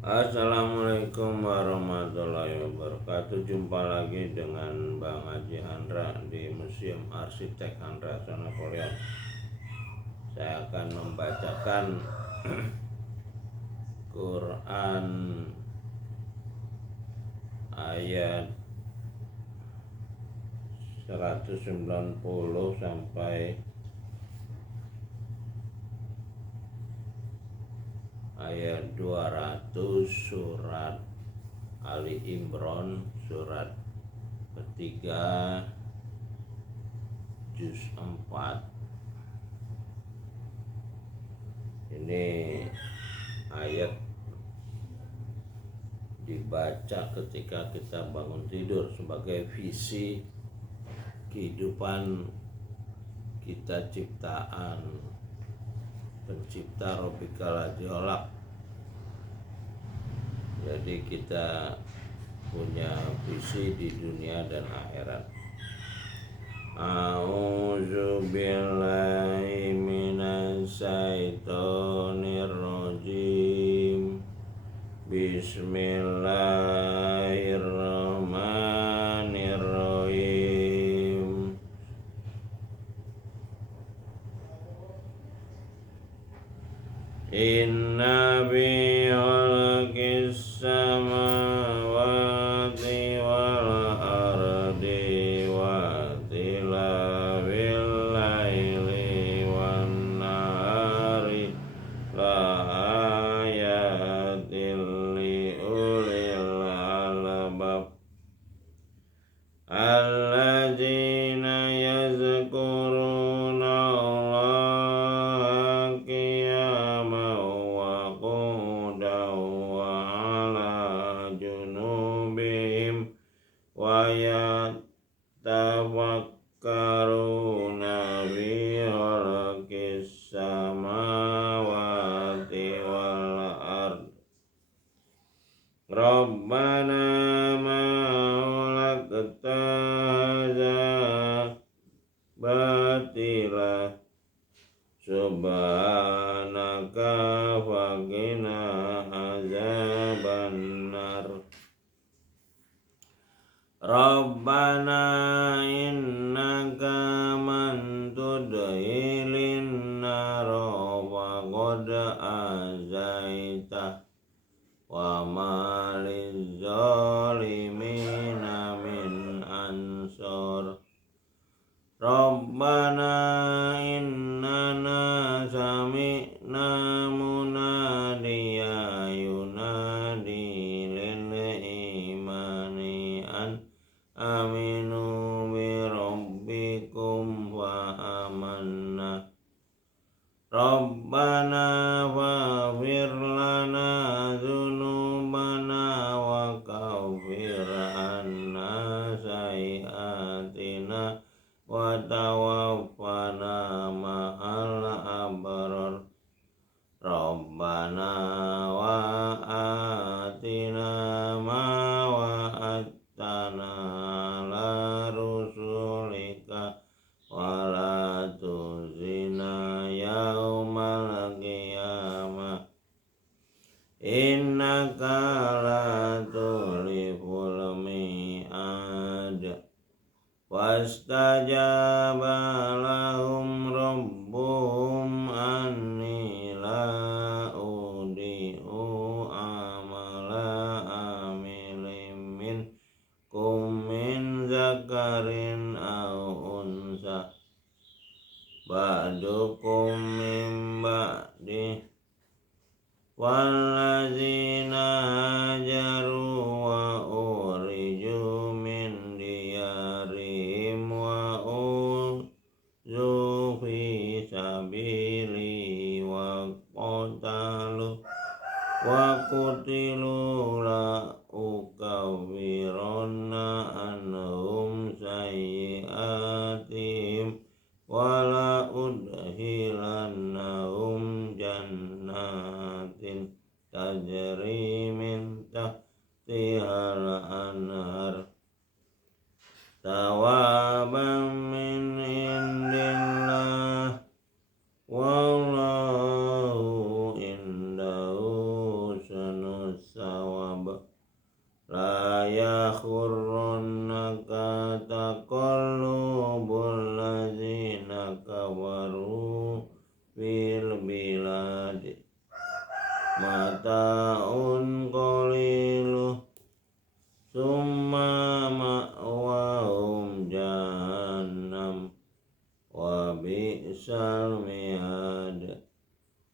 Assalamualaikum warahmatullahi wabarakatuh. Jumpa lagi dengan Bang Haji Andra di Museum Arsitek Andra Napoleon. Saya akan membacakan Quran ayat 190 sampai ayat 200 surat Ali Imran, surat ketiga juz 4. Ini ayat dibaca ketika kita bangun tidur sebagai visi kehidupan kita, ciptaan pencipta Rabbikal Ladzi Khalaq. Jadi kita punya visi di dunia dan akhirat. A'udzu billahi minasy syaithanir rajim. Bismillahirrahmanirrahim. Inna bi khalaqis samawati wal ardi wa ikhtilafil laili wan nahari la ayatin li ulil albab alladzina yazkuruna Allaha qiyaman wa qu'udan wa 'ala junubihim wa yatafakkaruna fi khalqis samawati wal ard. Rabbana ma khalaqta hadza batila subhanaka faqina azabannar. Rabbana innaka man tudkhilin nara faqad azaitah wa ma lizzalimina min ansar. Rabbana innana sami'na munadiya yunadi lil imani an aminu bi rabbikum wa amanna. Rabbana faghfir lana dzunubana wa kaffir anna sayyi'atina wa tawaffana ma'al abrar. Rabbana wa atina ma wa'adtana ala rusulika wa la tuzina yaumal qiyamah innaka la tuliful mi'ad. Wastajaba lahum rabbuhum anni la udi'u amala amilin minkum min zakarin aw unsa ba'dukum min ba'di wallazina hajaru wa uriju min diyarihim wa uzu fi sabili wa qutilu la ukawironna anhum sayyi'atihim wa la udkhilannahum jannatin tajri min tahtihal anhar tawaban min indillah wallahu indahu husnus mihad.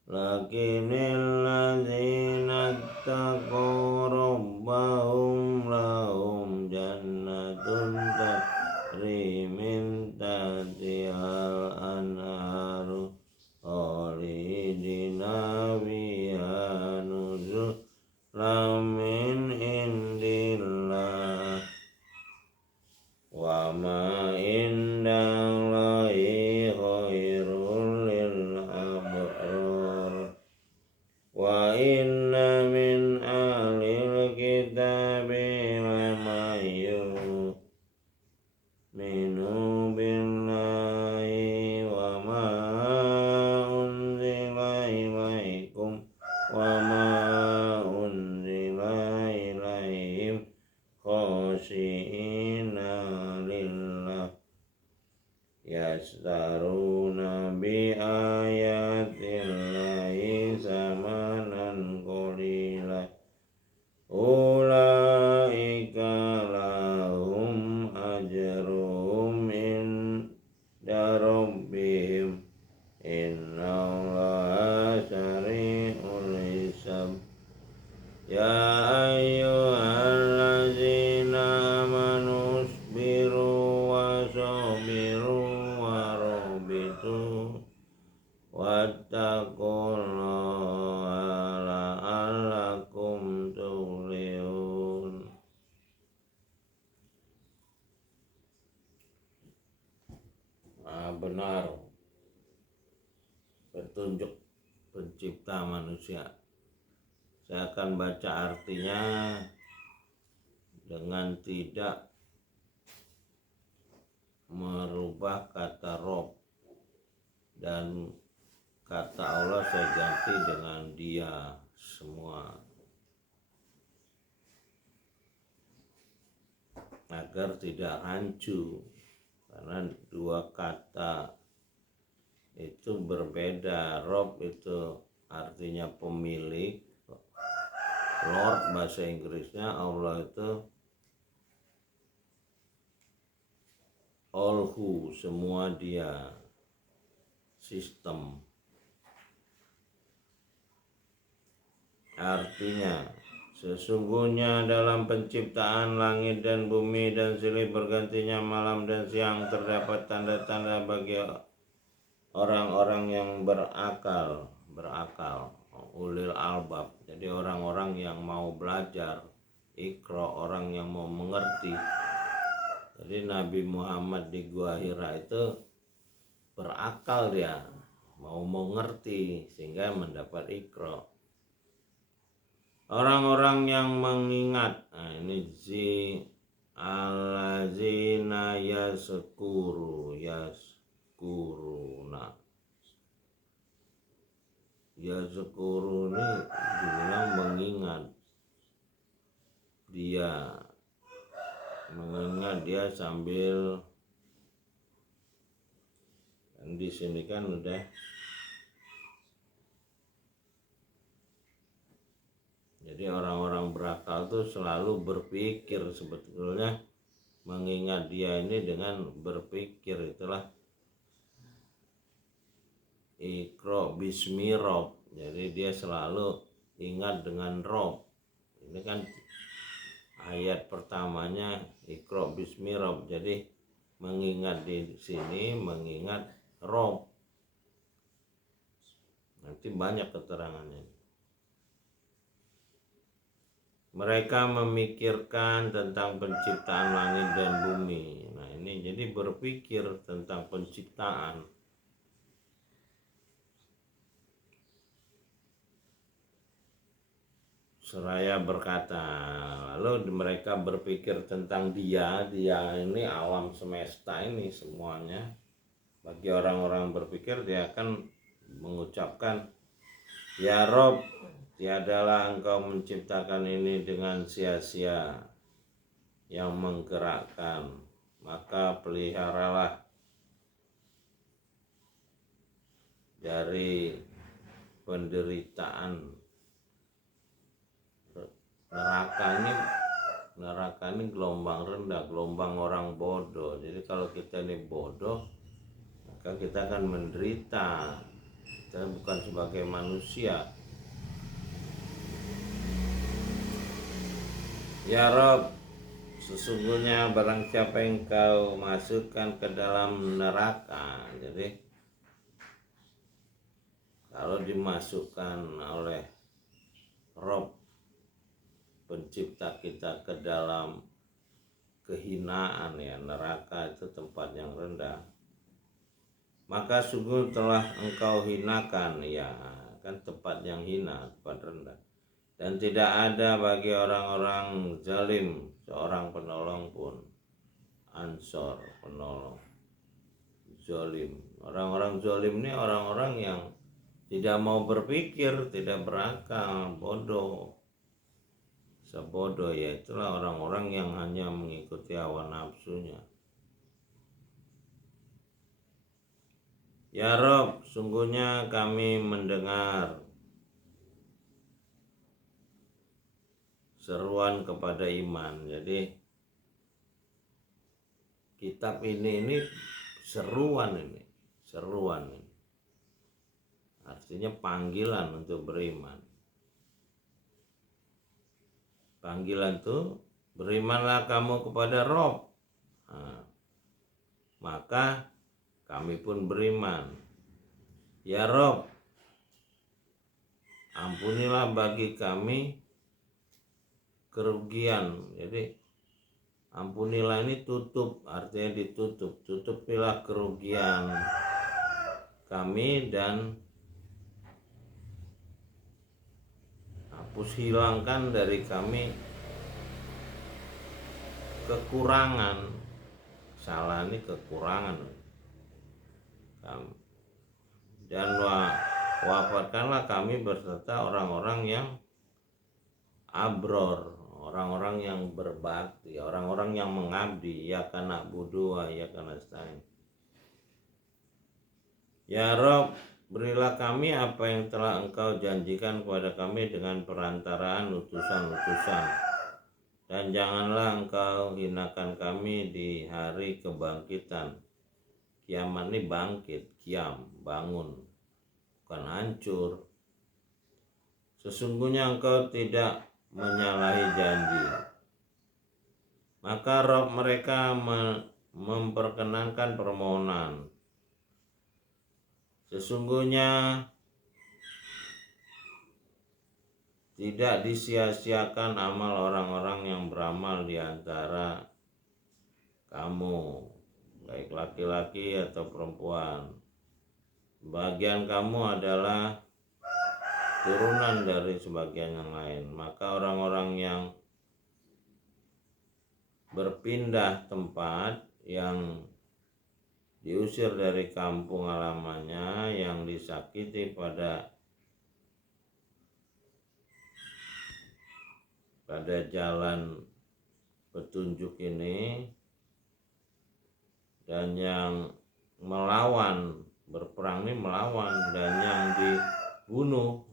Lakinil ladzina taqaw rabbahum lahum jannatun tajri min tahtihal anharu khalidina fiha nuzulan min indillah wa ma indallahi khairul lil abrar. Wa inna min ahlil kitabi laman yu'minu billahi wa ma unzila ilaikum wa ma unzila ilaihim khashi'ina lillah yastaruna bi ayatillahi samanan qalila ulaika lahum ajruhum inda rabbihim innallaha sari'ul hisab. Ya ayyuhallazina amanu isbiru wa sabiru wa rabitu wattaqullaha la'allakum tuflihun. Benar petunjuk pencipta manusia. Saya akan baca artinya dengan tidak merubah kata Rob, dan kata Allah saya ganti dengan Dia semua, agar tidak rancu, karena dua kata itu berbeda. Rob itu artinya pemilik, Lord bahasa Inggrisnya. Allah itu all who, semua Dia, sistem. Artinya, sesungguhnya dalam penciptaan langit dan bumi dan silih bergantinya malam dan siang terdapat tanda-tanda bagi orang-orang yang berakal, ulil albab. Jadi orang-orang yang mau belajar, Iqra, orang yang mau mengerti. Jadi Nabi Muhammad di Gua Hira itu berakal, dia mau mengerti sehingga mendapat Iqra. Orang-orang yang mengingat, nah ini allazina yazkuruna. Yazkuru ini dibilang mengingat. Dia mengingat, dia sambil, dan di sini kan udah jadi orang-orang berakal tuh selalu berpikir. Sebetulnya mengingat Dia ini dengan berpikir. Itulah Iqra bismi Rob. Jadi dia selalu ingat dengan Rob. Ini kan ayat pertamanya Iqra bismi Rob. Jadi mengingat di sini mengingat Rob. Nanti banyak keterangannya. Mereka memikirkan tentang penciptaan langit dan bumi. Nah ini jadi berpikir tentang penciptaan. Seraya berkata, lalu mereka berpikir tentang Dia ini alam semesta ini semuanya. Bagi orang-orang berpikir, dia akan mengucapkan, Ya Rob, tiadalah Engkau menciptakan ini dengan sia-sia yang menggerakkan, maka peliharalah dari penderitaan. Neraka ini gelombang rendah, gelombang orang bodoh. Jadi kalau kita ini bodoh, maka kita akan menderita. dan bukan sebagai manusia. Ya Rob, sesungguhnya barang siapa yang kau masukkan ke dalam neraka. Jadi kalau dimasukkan oleh Rob pencipta kita ke dalam kehinaan, ya, neraka itu tempat yang rendah, maka sungguh telah engkau hinakan, ya kan, tempat yang hina, tempat rendah. Dan tidak ada bagi orang-orang zalim seorang penolong pun. Ansor, penolong. Zalim, orang-orang zalim ini orang-orang yang tidak mau berpikir, tidak berakal, bodoh. Sebodoh, ya itulah orang-orang yang hanya mengikuti hawa nafsunya. Ya Rob, sungguhnya kami mendengar seruan kepada iman. Jadi kitab ini seruan ini. Artinya panggilan untuk beriman. Panggilan itu, berimanlah kamu kepada Rob. Nah, maka kami pun beriman. Ya Rob, ampunilah bagi kami kerugian. Jadi ampunilah ini tutup, artinya ditutup. Tutupilah kerugian kami dan hapus, hilangkan dari kami kekurangan. Salah ini kekurangan. Dan wafatkanlah kami berserta orang-orang yang abror, orang-orang yang berbakti, orang-orang yang mengabdi. Ya kana budu wa ya kana stain. Ya Rob, berilah kami apa yang telah engkau janjikan kepada kami dengan perantaraan utusan-utusan. Dan janganlah engkau hinakan kami di hari kebangkitan. Kiamat ini bangkit, kiam, bangun, bukan hancur. Sesungguhnya engkau tidak menyalahi janji. Maka Rob mereka memperkenankan permohonan. Sesungguhnya tidak disia-siakan amal orang-orang yang beramal di antara kamu, baik laki-laki atau perempuan. Bagian kamu adalah turunan dari sebagian yang lain. Maka orang-orang yang berpindah tempat, yang diusir dari kampung halamannya, yang disakiti pada jalan petunjuk ini, dan yang melawan, berperang ini melawan, dan yang dibunuh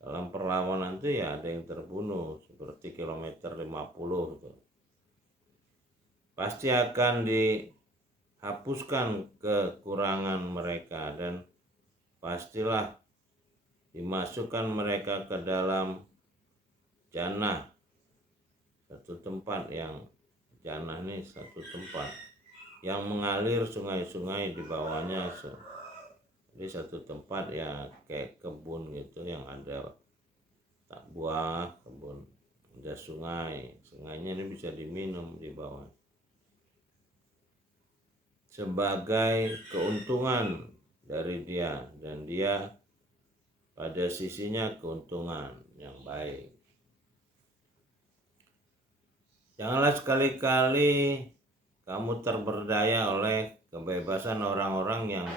dalam perlawanan itu, ya ada yang terbunuh seperti kilometer 50 itu. Pasti akan dihapuskan kekurangan mereka, dan pastilah dimasukkan mereka ke dalam jannah, satu tempat yang jannah ini satu tempat yang mengalir sungai-sungai di bawahnya. Jadi satu tempat ya kayak kebun gitu, yang ada tak buah kebun, ada sungainya ini bisa diminum di bawah, sebagai keuntungan dari dia, dan dia pada sisinya keuntungan yang baik. Janganlah sekali-kali kamu terberdaya oleh kebebasan orang-orang yang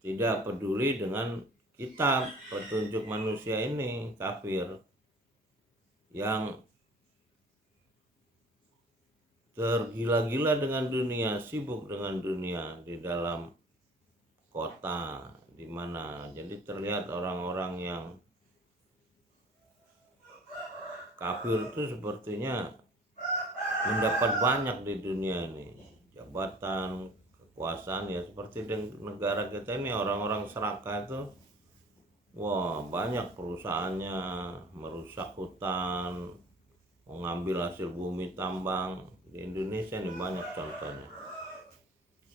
tidak peduli dengan kitab petunjuk manusia ini, kafir, yang tergila-gila dengan dunia, sibuk dengan dunia di dalam kota, di mana jadi terlihat orang-orang yang kafir itu sepertinya mendapat banyak di dunia ini, jabatan, kekuasaan. Ya seperti di negara kita ini, orang-orang serakah itu wah banyak perusahaannya merusak hutan, mengambil hasil bumi tambang. Di Indonesia ini banyak contohnya.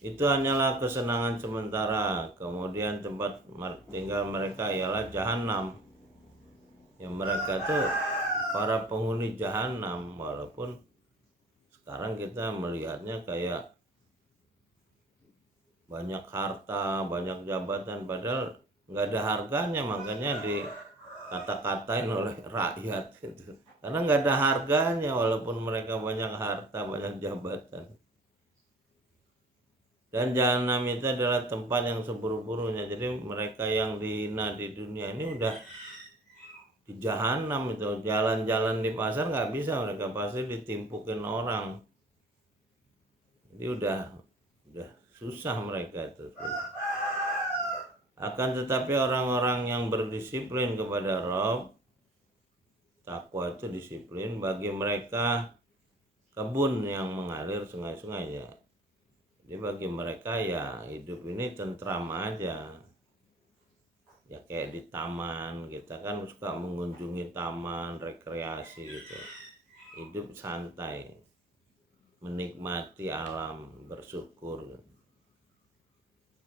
Itu hanyalah kesenangan sementara, kemudian tempat tinggal mereka ialah jahanam. Yang mereka tuh para penghuni jahanam, walaupun sekarang kita melihatnya kayak banyak harta, banyak jabatan, padahal nggak ada harganya, makanya dikata-katain oleh rakyat gitu. Karena nggak ada harganya, walaupun mereka banyak harta, banyak jabatan. Dan jahanam itu adalah tempat yang seburuk-buruknya. Jadi mereka yang dihina di dunia ini udah di jahanam itu. Jalan-jalan di pasar nggak bisa, mereka pasti ditimpukin orang. Jadi udah susah mereka itu. Akan tetapi orang-orang yang berdisiplin kepada Rob, takwa itu disiplin, bagi mereka kebun yang mengalir sungai-sungai ya. Jadi bagi mereka ya hidup ini tentram aja. Ya kayak di taman, kita kan suka mengunjungi taman, rekreasi gitu. Hidup santai, menikmati alam, bersyukur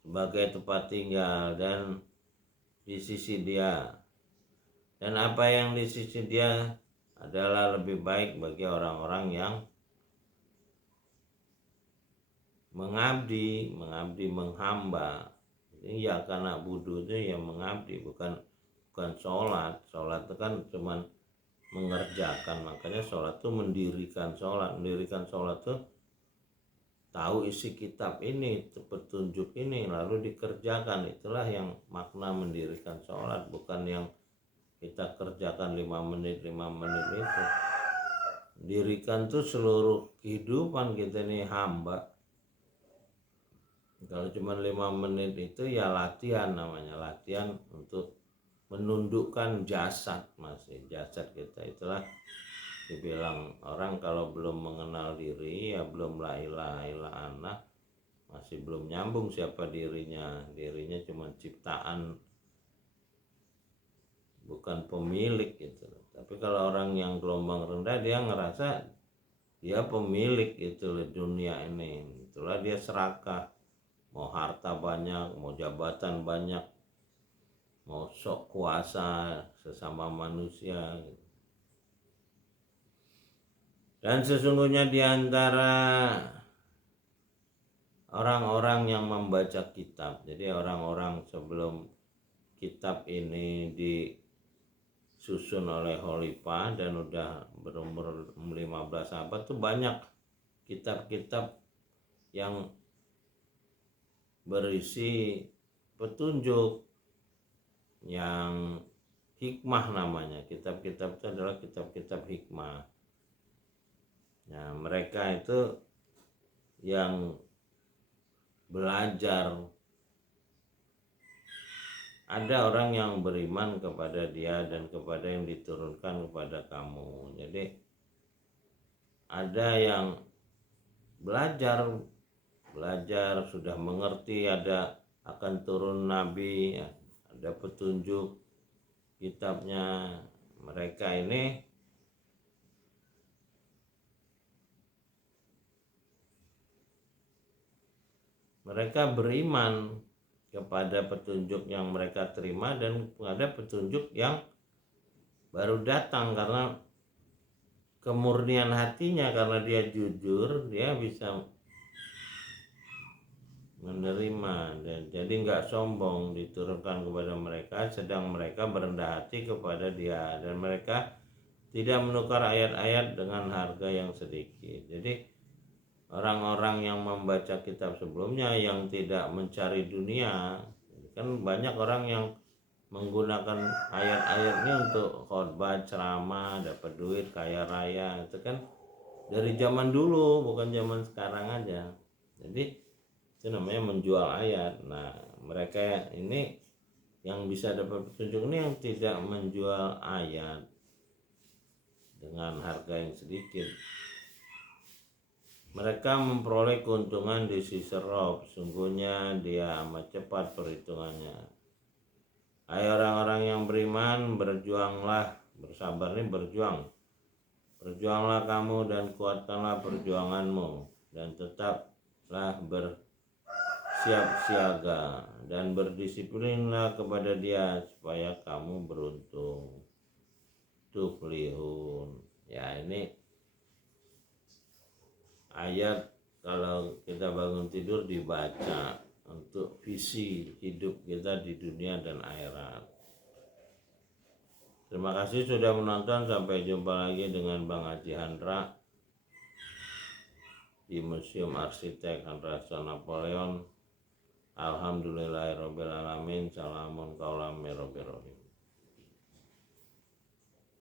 sebagai tempat tinggal dan di sisi dia. Dan apa yang di sisi dia adalah lebih baik bagi orang-orang yang mengabdi, menghamba. Jadi ya karena budu itu ya mengabdi, bukan sholat. Sholat itu kan cuman mengerjakan, makanya sholat itu mendirikan sholat. Mendirikan sholat itu tahu isi kitab ini, petunjuk ini, lalu dikerjakan. Itulah yang makna mendirikan sholat, bukan yang kita kerjakan 5 menit itu. Dirikan tuh seluruh kehidupan kita ini hamba. Kalau cuma 5 menit itu ya latihan, namanya latihan untuk menundukkan jasad, jasad kita. Itulah dibilang orang kalau belum mengenal diri ya belum la ilaha illallah, masih belum nyambung siapa dirinya cuma ciptaan, bukan pemilik gitu. Tapi kalau orang yang gelombang rendah, dia ngerasa dia pemilik gitu dunia ini. Itulah dia serakah, mau harta banyak, mau jabatan banyak, mau sok kuasa sesama manusia gitu. Dan sesungguhnya di antara orang-orang yang membaca kitab, jadi orang-orang sebelum kitab ini disusun oleh Khalifah dan udah berumur 15 abad tuh banyak kitab-kitab yang berisi petunjuk yang hikmah namanya. Kitab-kitab itu adalah kitab-kitab hikmah. Nah, mereka itu yang belajar. Ada orang yang beriman kepada dia dan kepada yang diturunkan kepada kamu. Jadi ada yang belajar sudah mengerti ada akan turun nabi, ada petunjuk kitabnya. Mereka ini mereka beriman kepada petunjuk yang mereka terima dan pada petunjuk yang baru datang, karena kemurnian hatinya, karena dia jujur, dia bisa menerima dan jadi nggak sombong, diturunkan kepada mereka, sedang mereka berendah hati kepada dia dan mereka tidak menukar ayat-ayat dengan harga yang sedikit. Jadi orang-orang yang membaca kitab sebelumnya yang tidak mencari dunia, kan banyak orang yang menggunakan ayat-ayatnya untuk khotbah, ceramah, dapat duit, kaya raya. Itu kan dari zaman dulu, bukan zaman sekarang aja. Jadi itu namanya menjual ayat. Nah, mereka ini yang bisa dapat petunjuk ini yang tidak menjual ayat dengan harga yang sedikit. Mereka memperoleh keuntungan di sisi Rob, sungguhnya dia amat cepat perhitungannya. Hai orang-orang yang beriman, berjuanglah, bersabar nih berjuang. Berjuanglah kamu dan kuatkanlah perjuanganmu, dan tetaplah bersiap siaga dan berdisiplinlah kepada Dia supaya kamu beruntung. Tuflihun. Ya, ini ayat kalau kita bangun tidur dibaca untuk visi hidup kita di dunia dan akhirat. Terima kasih sudah menonton. Sampai jumpa lagi dengan Bang Haji Handra di Museum Arsitek Handra Napoleon. Alhamdulillahirobbilalamin. Salamun kaulam mirobbirohim.